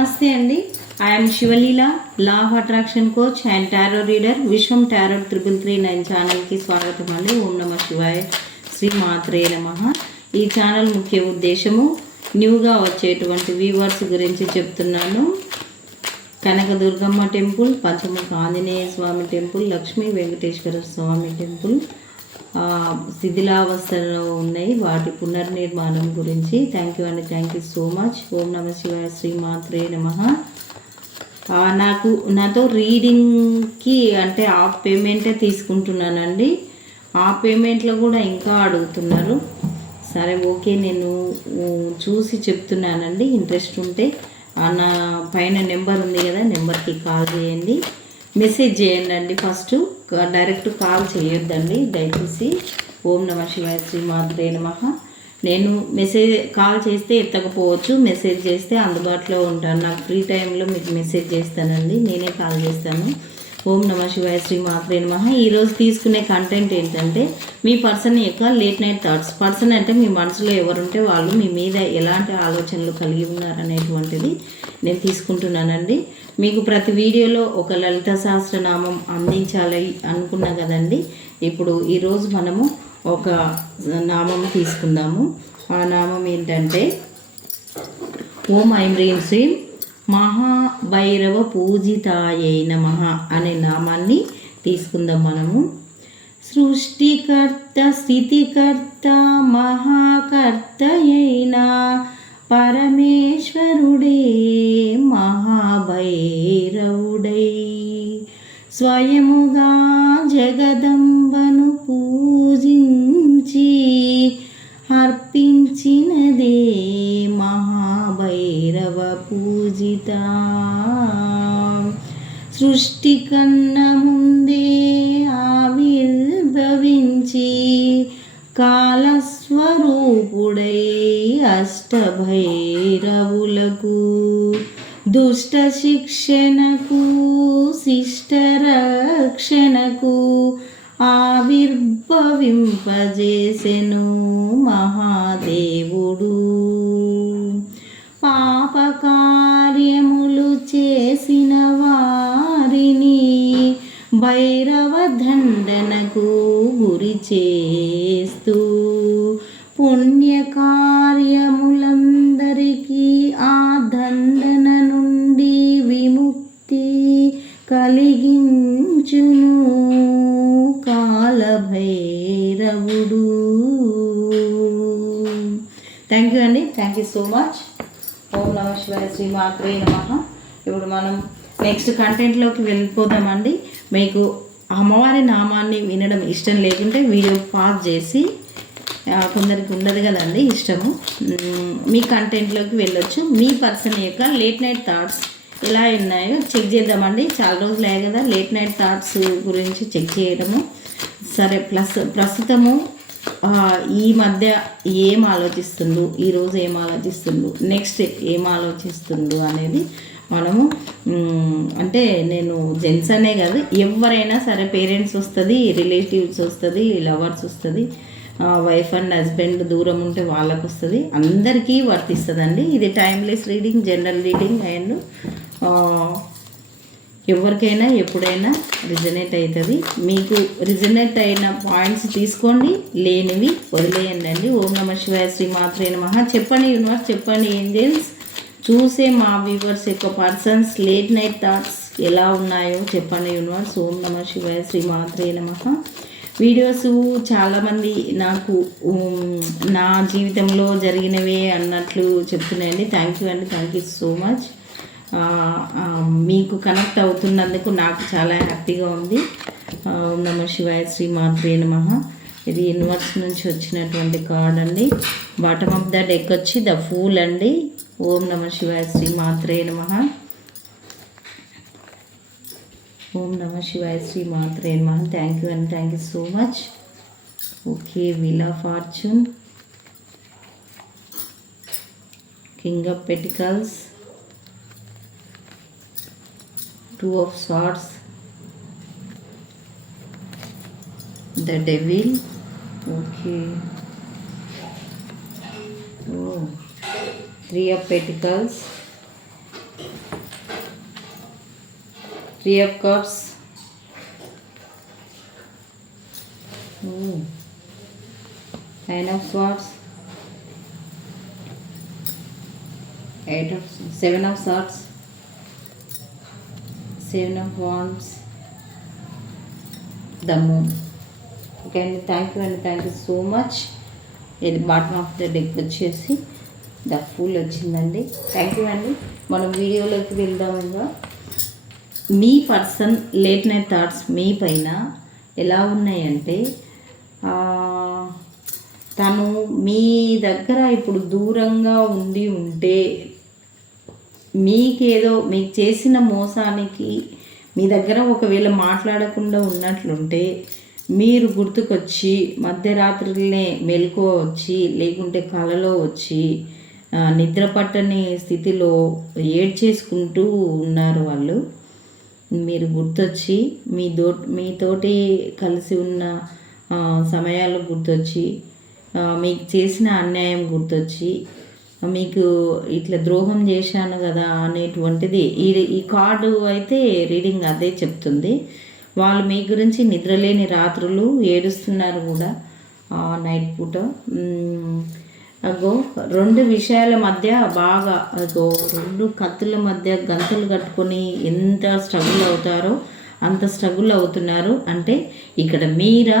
నమస్తే అండి. I am Shivaleela law of attraction coach and tarot reader Vishwam tarot triple three nine ఛానల్కి స్వాగతం అండి. ఓం నమ శివాయ. శ్రీ మాత్రే నమ. ఈ ఛానల్ ముఖ్య ఉద్దేశము న్యూగా వచ్చేటువంటి వ్యూవర్స్ గురించి చెప్తున్నాను. Kanakadurgamma temple Panchamukha Anjaneya Swami temple Lakshmi Venkateswara Swami temple శిథిలావస్థలో ఉన్నాయి. వాటి పునర్నిర్మాణం గురించి. థ్యాంక్ యూ అండి థ్యాంక్ యూ సో మచ్ ఓం నమ శివాయ శ్రీ మాత్రే నమ. నాకు నాతో రీడింగ్కి అంటే ఆఫ్ పేమెంటే తీసుకుంటున్నానండి. ఆ పేమెంట్లో కూడా ఇంకా అడుగుతున్నారు. సరే ఓకే నేను చూసి చెప్తున్నానండి. ఇంట్రెస్ట్ ఉంటే. నా పైన నెంబర్ ఉంది కదా నెంబర్కి కాల్ చేయండి. మెసేజ్ చేయండి అండి ఫస్ట్. డైరెక్ట్ కాల్ చేయొద్దండి. దయచేసి ఓం నమ శివాయ శ్రీ మాత్రే నమ. నేను మెసేజ్ కాల్ చేస్తే ఎత్తకపోవచ్చు. మెసేజ్ చేస్తే అందుబాటులో ఉంటాను. నాకు ఫ్రీ టైంలో మీకు మెసేజ్ చేస్తానండి. నేనే కాల్ చేస్తాను. ఓం నమ శివాయ శ్రీ మాత్రే నమ. ఈరోజు తీసుకునే కంటెంట్ ఏంటంటే మీ పర్సన్ యొక్క లేట్ నైట్ థాట్స్ పర్సన్ అంటే మీ మనసులో ఎవరుంటే వాళ్ళు మీ మీద ఎలాంటి ఆలోచనలు కలిగి ఉన్నారనేటువంటిది నేను తీసుకుంటున్నానండి. మీకు ప్రతి వీడియోలో ఒక లలిత సహస్రనామం అందించాలి అనుకున్నా కదండి. ఇప్పుడు ఈరోజు మనము ఒక నామం తీసుకుందాము. ఆ నామం ఏంటంటే ఓం ఐం హ్రీం శ్రీం మహాభైరవ పూజితాయై నమ అనే నామాన్ని తీసుకుందాం మనము. సృష్టికర్త స్థితికర్త మహాకర్తయైనా పరమేశ్వరుడే మహాభైరవుడై. స్వయముగా జగదంబను పూజించి అర్పించినదే మహాభైరవ పూజిత. సృష్టి కన్న ముందే ఆవిర్భవించి కాలస్వరూపుడై అష్టభై భైరవ దండనకు గురి చేస్తూ పుణ్యకార్యములందరికీ ఆ దండన నుండి విముక్తి కలిగించును కాలభైరవుడు. థ్యాంక్ యూ అండి. థ్యాంక్ యూ సో మచ్ ఓం నమ శివాయ శ్రీ మాత్రే నమ. ఇప్పుడు మనం నెక్స్ట్ కంటెంట్లోకి వెళ్ళిపోదామండి. మీకు అమ్మవారి నామాన్ని వినడం ఇష్టం లేకుంటే వీడియో పాజ్ చేసి కొందరికి ఉండదు కదండి ఇష్టము. మీ కంటెంట్లోకి వెళ్ళొచ్చు. మీ పర్సన్ యొక్క లేట్ నైట్ థాట్స్ ఎలా ఉన్నాయో చెక్ చేద్దామండి. చాలా రోజులే కదా లేట్ నైట్ థాట్స్ గురించి చెక్ చేయడము. సరే ప్లస్ ప్రస్తుతము ఈ మధ్య ఏం ఆలోచిస్తుండు ఈరోజు ఏం ఆలోచిస్తుండు నెక్స్ట్ ఏం ఆలోచిస్తుండు అనేది మనము అంటే నేను జెంట్స్ అనే కాదు ఎవరైనా సరే పేరెంట్స్ వస్తుంది రిలేటివ్స్ వస్తుంది లవర్స్ వస్తుంది వైఫ్ అండ్ హస్బెండ్ దూరం ఉంటే వాళ్ళకు వస్తుంది అందరికీ వర్తిస్తుందండి. ఇది timeless reading general reading and ఎవరికైనా ఎప్పుడైనా రిజనేట్ అవుతుంది మీకు రిజనేట్ అయిన పాయింట్స్ తీసుకోండి లేనివి వదిలేయండి అండి. ఓం నమ శివాయ శ్రీ మాత్రే నమ. చెప్పండి యూనివర్స్ చెప్పండి ఏంజల్స్. చూసే మా వ్యూవర్స్ యొక్క పర్సన్స్ లేట్ నైట్ థాట్స్ ఎలా ఉన్నాయో చెప్పండి యూనివర్స్. ఓం నమ శివాయ శ్రీ మాత్రే నమ. వీడియోస్ చాలామంది నాకు నా జీవితంలో జరిగినవే అన్నట్లు చెప్తున్నాయండి. థ్యాంక్ యూ అండి. థ్యాంక్ యూ సో మచ్ మీకు కనెక్ట్ అవుతున్నందుకు నాకు చాలా హ్యాపీగా ఉంది. ఓం నమ శివాయ శ్రీ మాత్రే నమ. ఇది యూనివర్స్ నుంచి వచ్చినటువంటి కార్డ్ అండి. బాటమ్ ఆఫ్ ద డెక్ వచ్చి ద ఫూల్ అండి. ఓం నమ శివాయ శ్రీ మాత్రే నమ ఓం నమ శివాయ శ్రీ మాత్రే నమ thank you and thank you so much okay wheel of fortune king of pentacles two of swords. The devil. Okay. Oh. Three of pentacles. Three of cups nine of swords eight of seven of swords seven of wands the moon okay అండి thank you అండి thank you so much ఇది bottom of the deck వచ్చేసి the fool వచ్చిందండి. Thank you అండి. మనం వీడియోలోకి వెళ్దాం మీ పర్సన్ లేట్ నైట్ థాట్స్ మీ పైన ఎలా ఉన్నాయంటే తను మీ దగ్గర ఇప్పుడు దూరంగా ఉండి ఉంటే మీకేదో మీకు చేసిన మోసానికి మీ దగ్గర ఒకవేళ మాట్లాడకుండా ఉన్నట్లుంటే మీరు గుర్తుకొచ్చి మధ్యరాత్రులనే మెలకువ వచ్చి లేకుంటే కలలో వచ్చి నిద్ర పట్టని స్థితిలో ఏడ్చేసుకుంటూ ఉన్నారు వాళ్ళు. మీరు గుర్తొచ్చి మీ దో మీతోటి కలిసి ఉన్న సమయాలు గుర్తొచ్చి మీకు చేసిన అన్యాయం గుర్తొచ్చి మీకు ఇట్లా ద్రోహం చేశాను కదా అనేటువంటిది ఈ ఈ కార్డు అయితే రీడింగ్ అదే చెప్తుంది. వాళ్ళు మీ గురించి నిద్రలేని రాత్రులు ఏడుస్తున్నారు కూడా నైట్ పూట. అగో రెండు విషయాల మధ్య బాగా అగో రెండు కత్తుల మధ్య గంతలు కట్టుకొని ఎంత స్ట్రగుల్ అవుతారో అంత స్ట్రగుల్ అవుతున్నారు అంటే ఇక్కడ మీరా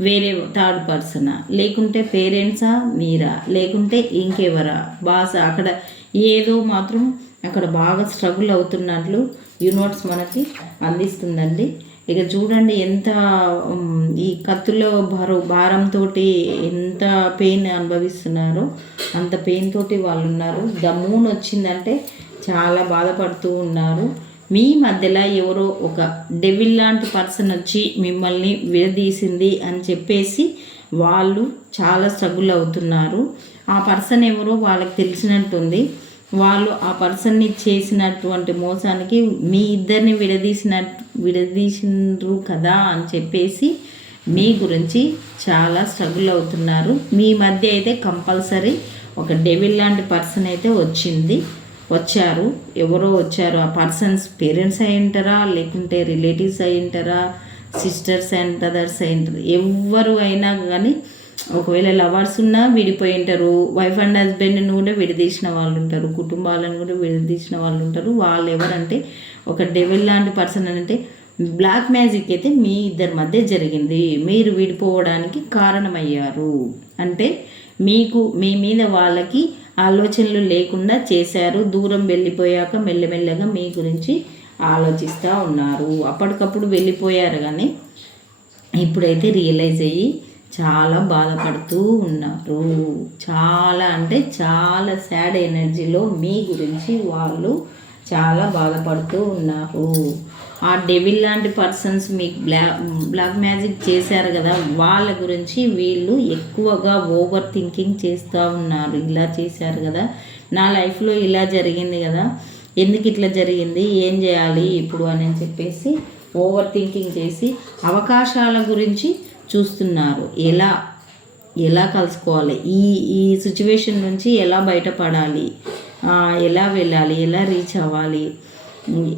వేరే థర్డ్ పర్సనా లేకుంటే పేరెంట్సా మీరా? లేకుంటే ఇంకెవరా? బాస్ అక్కడ ఏదో మాత్రం అక్కడ బాగా స్ట్రగుల్ అవుతున్నట్లు యూనివర్స్ మనకి అందిస్తుందండి. ఇక చూడండి ఎంత ఈ కత్తులో భారం భారంతో ఎంత పెయిన్ అనుభవిస్తున్నారో. అంత పెయిన్ తోటి వాళ్ళు ఉన్నారు ద వచ్చిందంటే చాలా బాధపడుతూ ఉన్నారు. మీ మధ్యలో ఎవరో ఒక డెవిల్ లాంటి పర్సన్ వచ్చి మిమ్మల్ని విడదీసింది అని చెప్పేసి వాళ్ళు చాలా స్ట్రగుల్ అవుతున్నారు. ఆ పర్సన్ ఎవరో వాళ్ళకి తెలిసినట్టుంది. వాళ్ళు ఆ పర్సన్ని చేసినటువంటి మోసానికి మీ ఇద్దరిని విడదీసిన విడదీసినారు కదా అని చెప్పేసి మీ గురించి చాలా స్ట్రగుల్ అవుతున్నారు. మీ మధ్య అయితే కంపల్సరీ ఒక డెవిల్ లాంటి పర్సన్ అయితే వచ్చింది. వచ్చారు. ఎవరో వచ్చారు. ఆ పర్సన్స్ పేరెంట్స్ అయి ఉంటారా? లేకుంటే రిలేటివ్స్ అయి ఉంటారా? సిస్టర్స్ అండ్ బ్రదర్స్ అయి ఉంటారు? ఎవరు అయినా కానీ ఒకవేళ లవర్స్ ఉన్నా విడిపోయి ఉంటారు. వైఫ్ అండ్ హస్బెండ్ని కూడా విడదీసిన వాళ్ళు ఉంటారు. కుటుంబాలను కూడా విడదీసిన వాళ్ళు ఉంటారు. వాళ్ళు ఎవరంటే ఒక డెవిల్ లాంటి పర్సన్ అంటే బ్లాక్ మ్యాజిక్ అయితే మీ ఇద్దరి మధ్య జరిగింది. మీరు విడిపోవడానికి కారణమయ్యారు. అంటే మీకు మీ మీద వాళ్ళకి ఆలోచనలు లేకుండా చేశారు. దూరం వెళ్ళిపోయాక మెల్లమెల్లగా మీ గురించి ఆలోచిస్తూ ఉన్నారు. అప్పటికప్పుడు వెళ్ళిపోయారు కానీ ఇప్పుడైతే రియలైజ్ అయ్యి చాలా బాధపడుతూ ఉన్నారు. చాలా అంటే చాలా సాడ్ ఎనర్జీలో మీ గురించి వాళ్ళు చాలా బాధపడుతూ ఉన్నారు. ఆ డెవిల్ లాంటి పర్సన్స్ మీకు బ్లాక్ బ్లాక్ మ్యాజిక్ చేశారు కదా వాళ్ళ గురించి వీళ్ళు ఎక్కువగా ఓవర్ థింకింగ్ చేస్తూ ఉన్నారు. ఇలా చేశారు కదా. నా లైఫ్లో ఇలా జరిగింది కదా. ఎందుకు ఇట్లా జరిగింది? ఏం చేయాలి ఇప్పుడు అని చెప్పేసి ఓవర్ థింకింగ్ చేసి అవకాశాల గురించి చూస్తున్నారు. ఎలా ఎలా కలుసుకోవాలి? ఈ ఈ సిచ్యువేషన్ నుంచి ఎలా బయటపడాలి? ఎలా వెళ్ళాలి? ఎలా రీచ్ అవ్వాలి?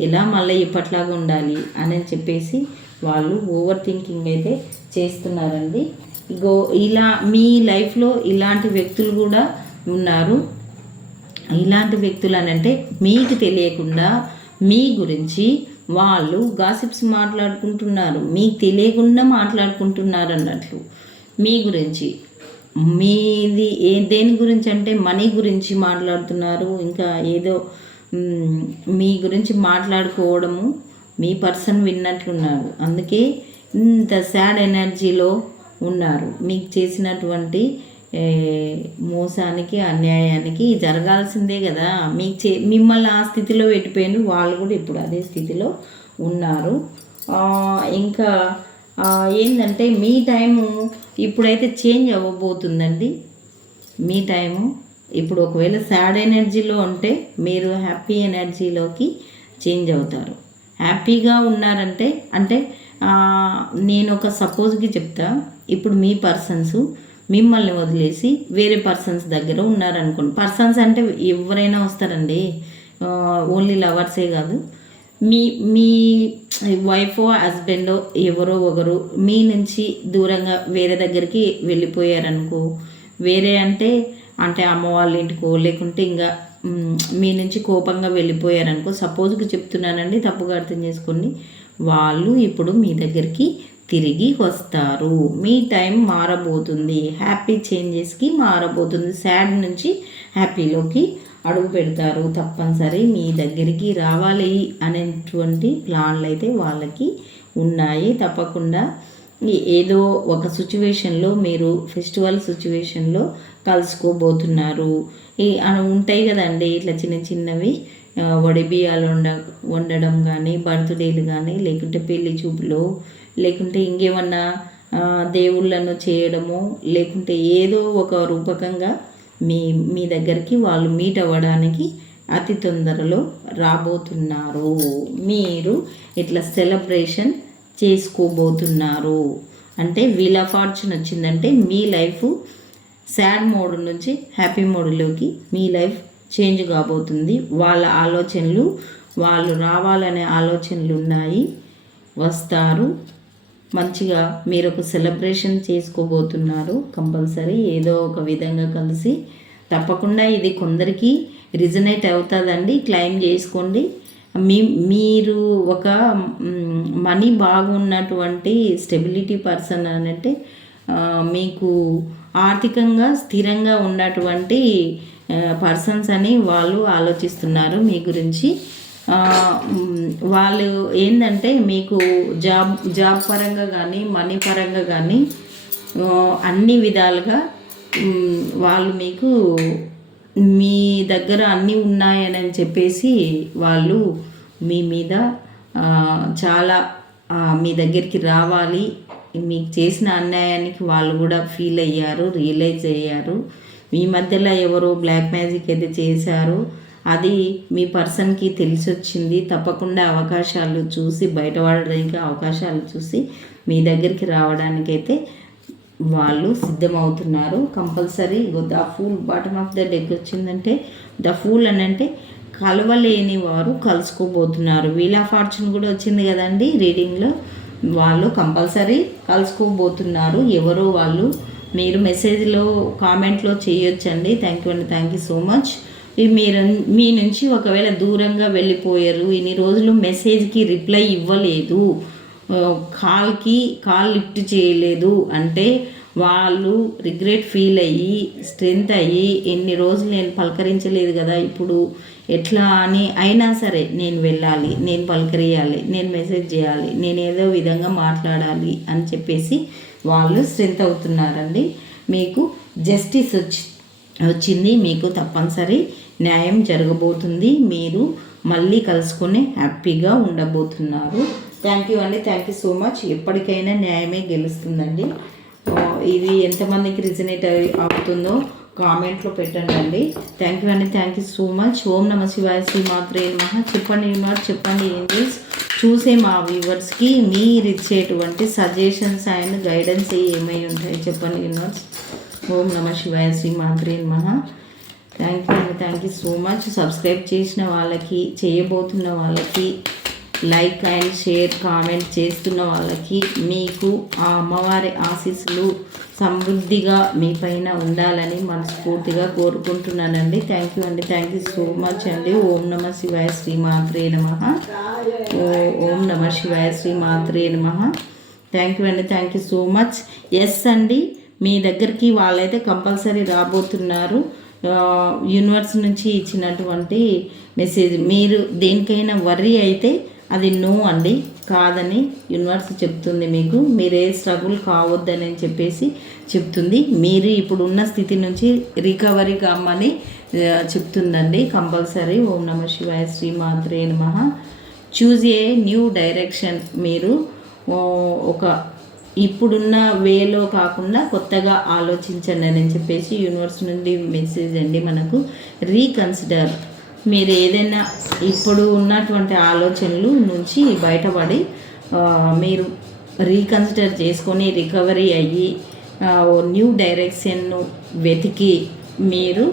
ఎలా మళ్ళీ ఇప్పట్లాగా ఉండాలి? అని చెప్పేసి వాళ్ళు ఓవర్ థింకింగ్ అయితే చేస్తున్నారండి. ఇగో ఇలా మీ లైఫ్లో ఇలాంటి వ్యక్తులు కూడా ఉన్నారు. ఇలాంటి వ్యక్తులు అని అంటే మీకు తెలియకుండా మీ గురించి వాళ్ళు గాసిప్స్ మాట్లాడుకుంటున్నారు మీకు తెలియకుండా మాట్లాడుకుంటున్నారు అన్నట్లు మీ గురించి మీది ఏ దేని గురించి అంటే మనీ గురించి మాట్లాడుతున్నారు ఇంకా ఏదో మీ గురించి మాట్లాడుకోవడము మీ పర్సన్ విన్నట్లున్నారు. అందుకే ఇంత సాడ్ ఎనర్జీలో ఉన్నారు. మీకు చేసినటువంటి మోసానికి అన్యాయానికి జరగాల్సిందే కదా. మీకు చే మిమ్మల్ని ఆ స్థితిలో పెట్టిపోయిన వాళ్ళు కూడా ఇప్పుడు అదే స్థితిలో ఉన్నారు. ఇంకా ఏంటంటే మీ టైము ఇప్పుడైతే చేంజ్ అవ్వబోతుందండి. మీ టైము ఇప్పుడు ఒకవేళ సాడ్ ఎనర్జీలో ఉంటే మీరు హ్యాపీ ఎనర్జీలోకి చేంజ్ అవుతారు. హ్యాపీగా ఉన్నారంటే అంటే నేను ఒక సపోజ్కి చెప్తా. ఇప్పుడు మీ పర్సన్స్ మిమ్మల్ని వదిలేసి వేరే పర్సన్స్ దగ్గర ఉన్నారనుకోండి. పర్సన్స్ అంటే ఎవరైనా వస్తారండి. ఓన్లీ లవర్సే కాదు. మీ మీ వైఫ్ హస్బెండో ఎవరో ఒకరు మీ నుంచి దూరంగా వేరే దగ్గరికి వెళ్ళిపోయారనుకో వేరే అంటే అంటే అమ్మ వాళ్ళ ఇంటికో లేకుంటే ఇంకా మీ నుంచి కోపంగా వెళ్ళిపోయారనుకో సపోజ్కి చెప్తున్నానండి తప్పుగా అర్థం చేసుకోండి. వాళ్ళు ఇప్పుడు మీ దగ్గరికి తిరిగి వస్తారు. మీ టైం మారబోతుంది. హ్యాపీ చేంజెస్కి మారబోతుంది. సాడ్ నుంచి హ్యాపీలోకి అడుగు పెడతారు. తప్పనిసరి మీ దగ్గరికి రావాలి అనేటువంటి ప్లాన్లు అయితే వాళ్ళకి ఉన్నాయి. తప్పకుండా ఏదో ఒక సిచ్యువేషన్లో మీరు ఫెస్టివల్ సిచ్యువేషన్లో కలుసుకోబోతున్నారు. ఈ అని ఉంటాయి కదండి ఇట్లా చిన్న చిన్నవి. వడిబియాలు వడిబియ్యాలు వండ వండడం కానీ బర్త్డేలు కానీ లేకుంటే పెళ్ళి చూపులో లేకుంటే ఇంకేమన్నా దేవుళ్ళను చేయడము లేకుంటే ఏదో ఒక రూపకంగా మీ మీ దగ్గరికి వాళ్ళు మీట్ అవ్వడానికి అతి తొందరలో రాబోతున్నారు. మీరు ఇట్లా సెలబ్రేషన్ చేసుకోబోతున్నారు. అంటే వీల్ ఆఫ్ ఫార్చ్యూన్ వచ్చిందంటే మీ లైఫ్ సాడ్ మోడ్ నుంచి హ్యాపీ మోడ్లోకి మీ లైఫ్ చేంజ్ కాబోతుంది. వాళ్ళ ఆలోచనలు వాళ్ళు రావాలనే ఆలోచనలు ఉన్నాయి వస్తారు. మంచిగా మీరు ఒక సెలబ్రేషన్ చేసుకోబోతున్నారు కంపల్సరీ ఏదో ఒక విధంగా కలిసి. తప్పకుండా ఇది కొందరికి రిజనేట్ అవుతుందండి. క్లైమ్ చేసుకోండి. మీ మీరు ఒక మనీ బాగున్నటువంటి స్టెబిలిటీ పర్సన్ అనంటే మీకు ఆర్థికంగా స్థిరంగా ఉన్నటువంటి పర్సన్స్ అని వాళ్ళు ఆలోచిస్తున్నారు మీ గురించి. వాళ్ళు ఏంటంటే మీకు జాబ్ జాబ్ పరంగా కానీ మనీ పరంగా కానీ అన్ని విధాలుగా వాళ్ళు మీకు మీ దగ్గర అన్నీ ఉన్నాయని చెప్పేసి వాళ్ళు మీ మీద చాలా మీ దగ్గరికి రావాలి. మీకు చేసిన అన్యాయానికి వాళ్ళు కూడా ఫీల్ అయ్యారు రియలైజ్ అయ్యారు. మీ మధ్యలో ఎవరో బ్లాక్ మ్యాజిక్ అయితే చేశారు. అది మీ పర్సన్కి తెలిసి వచ్చింది తప్పకుండా అవకాశాలు చూసి బయటపడడానికి అవకాశాలు చూసి మీ దగ్గరికి రావడానికైతే వాళ్ళు సిద్ధమవుతున్నారు. Compulsory the fool bottom of the deck వచ్చిందంటే ద ఫూల్ అని అంటే కలవలేని వారు కలుసుకోబోతున్నారు. వీల్ ఆఫ్ ఫార్చ్యూన్ కూడా వచ్చింది కదండి రీడింగ్లో. వాళ్ళు కంపల్సరీ కలుసుకోబోతున్నారు. ఎవరో వాళ్ళు మీరు మెసేజ్లో కామెంట్లో చేయొచ్చండి థ్యాంక్ యూ అండి. Thank you so much. మీరు మీ నుంచి ఒకవేళ దూరంగా వెళ్ళిపోయారు ఇన్ని రోజులు మెసేజ్కి రిప్లై ఇవ్వలేదు కాల్కి కాల్ లిఫ్ట్ చేయలేదు అంటే వాళ్ళు రిగ్రెట్ ఫీల్ అయ్యి స్ట్రెంత్ అయ్యి ఎన్ని రోజులు నేను పలకరించలేదు కదా ఇప్పుడు ఎట్లా అని అయినా సరే నేను వెళ్ళాలి నేను పలకరియాలి నేను మెసేజ్ చేయాలి నేను ఏదో విధంగా మాట్లాడాలి అని చెప్పేసి వాళ్ళు స్ట్రెంత్ అవుతున్నారండి. మీకు జస్టిస్ వచ్చి వచ్చింది మీకు తప్పనిసరి న్యాయం జరగబోతుంది. మీరు మళ్ళీ కలుసుకొని హ్యాపీగా ఉండబోతున్నారు. థ్యాంక్ యూ అండి. థ్యాంక్ యూ సో మచ్ ఎప్పటికైనా న్యాయమే గెలుస్తుందండి. ఇది ఎంతమందికి రిజనేట్ అవుతుందో కామెంట్లో పెట్టండి అండి థ్యాంక్ యూ అండి. థ్యాంక్ యూ సో మచ్ ఓం నమ శివాయ శ్రీ నమ. చెప్పండి మాట చెప్పండి ఏంజల్స్. చూసే మా వ్యూవర్స్కి మీరు ఇచ్చేటువంటి సజెషన్స్ అండ్ గైడెన్స్ ఏమై ఉంటాయి చెప్పండి యూనివర్స్ ఓం నమ శివాయ శ్రీ మాత్రే థ్యాంక్ యూ అండి thank you so much subscribe చేసిన వాళ్ళకి చేయబోతున్న వాళ్ళకి లైక్ అండ్ షేర్ కామెంట్ చేస్తున్న వాళ్ళకి మీకు ఆ అమ్మవారి ఆశీస్సులు సమృద్ధిగా మీ పైన ఉండాలని మనస్ఫూర్తిగా కోరుకుంటున్నానండి. థ్యాంక్ యూ అండి. థ్యాంక్ యూ సో మచ్ అండి. ఓం నమ శివాయ శ్రీ మాత్రే నమ. ఓం నమ శివాయ శ్రీ మాత్రే నమ. థ్యాంక్ యూ అండి. Thank you so much yes అండి. మీ దగ్గరికి వాళ్ళైతే కంపల్సరీ రాబోతున్నారు. యూనివర్స్ నుంచి ఇచ్చినటువంటి మెసేజ్ మీరు దేనికైనా వర్రీ అయితే అది నో అండి. కాదని యూనివర్స్ చెప్తుంది మీకు. మీరే స్ట్రగుల్ కావద్దని చెప్పేసి చెప్తుంది. మీరు ఇప్పుడు ఉన్న స్థితి నుంచి రికవరీ కమ్మని చెప్తుందండి. కంపల్సరీ ఓం నమ శివాయ శ్రీ మాత్రే నమః. చూజ్ ఏ న్యూ డైరెక్షన్ మీరు ఒక ఇప్పుడున్న వేలో కాకుండా కొత్తగా ఆలోచించండి అని చెప్పేసి యూనివర్స్ నుండి మెసేజ్ అండి మనకు. రీకన్సిడర్. మీరు ఏదైనా ఇప్పుడు ఉన్నటువంటి ఆలోచనలు నుంచి బయటపడి మీరు రీకన్సిడర్ చేసుకొని రికవరీ అయ్యి న్యూ డైరెక్షన్ను వెతికి మీరు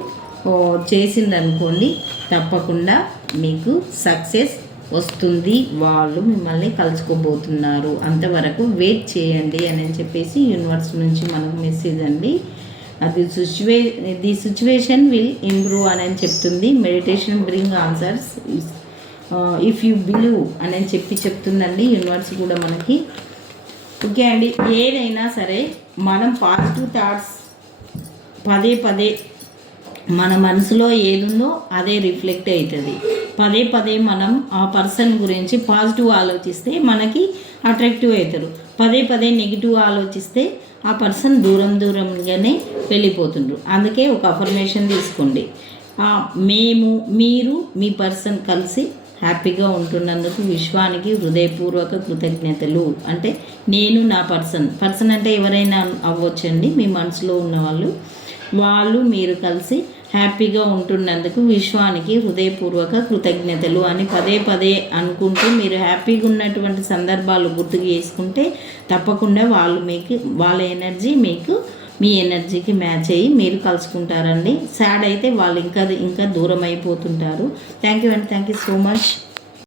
చేసిందనుకోండి తప్పకుండా మీకు సక్సెస్ వస్తుంది. వాళ్ళు మిమ్మల్ని కలుసుకోబోతున్నారు. అంతవరకు వెయిట్ చేయండి అని చెప్పేసి యూనివర్స్ నుంచి మనకు మెసేజ్ అండి. అది సిచ్యువే ది సిచ్యువేషన్ విల్ ఇంప్రూవ్ అని చెప్తుంది. Meditation bring answers if you believe అని చెప్పి చెప్తుందండి. యూనివర్స్ కూడా మనకి. ఓకే అండి. ఏదైనా సరే మనం పాజిటివ్ థాట్స్ పదే పదే మన మనసులో ఏదుందో అదే రిఫ్లెక్ట్ అవుతుంది. పదే పదే మనం ఆ పర్సన్ గురించి పాజిటివ్ ఆలోచిస్తే మనకి అట్రాక్టివ్ అవుతారు. పదే పదే నెగిటివ్ ఆలోచిస్తే ఆ పర్సన్ దూరం దూరంగానే వెళ్ళిపోతుండ్రు. అందుకే ఒక అఫర్మేషన్ తీసుకోండి. మేము మీరు మీ పర్సన్ కలిసి హ్యాపీగా ఉంటున్నందుకు విశ్వానికి హృదయపూర్వక కృతజ్ఞతలు. అంటే నేను నా పర్సన్ పర్సన్ అంటే ఎవరైనా అవ్వచ్చండి. మీ మనసులో ఉన్నవాళ్ళు వాళ్ళు మీరు కలిసి హ్యాపీగా ఉంటున్నందుకు విశ్వానికి హృదయపూర్వక కృతజ్ఞతలు అని పదే పదే అనుకుంటూ మీరు హ్యాపీగా ఉన్నటువంటి సందర్భాలు గుర్తుకు చేసుకుంటే తప్పకుండా వాళ్ళు మీకు వాళ్ళ ఎనర్జీ మీకు మీ ఎనర్జీకి మ్యాచ్ అయ్యి మీరు కలుసుకుంటారండి. సాడ్ అయితే వాళ్ళు ఇంకా ఇంకా దూరం అయిపోతుంటారు. థ్యాంక్ యూ అండి. Thank you so much.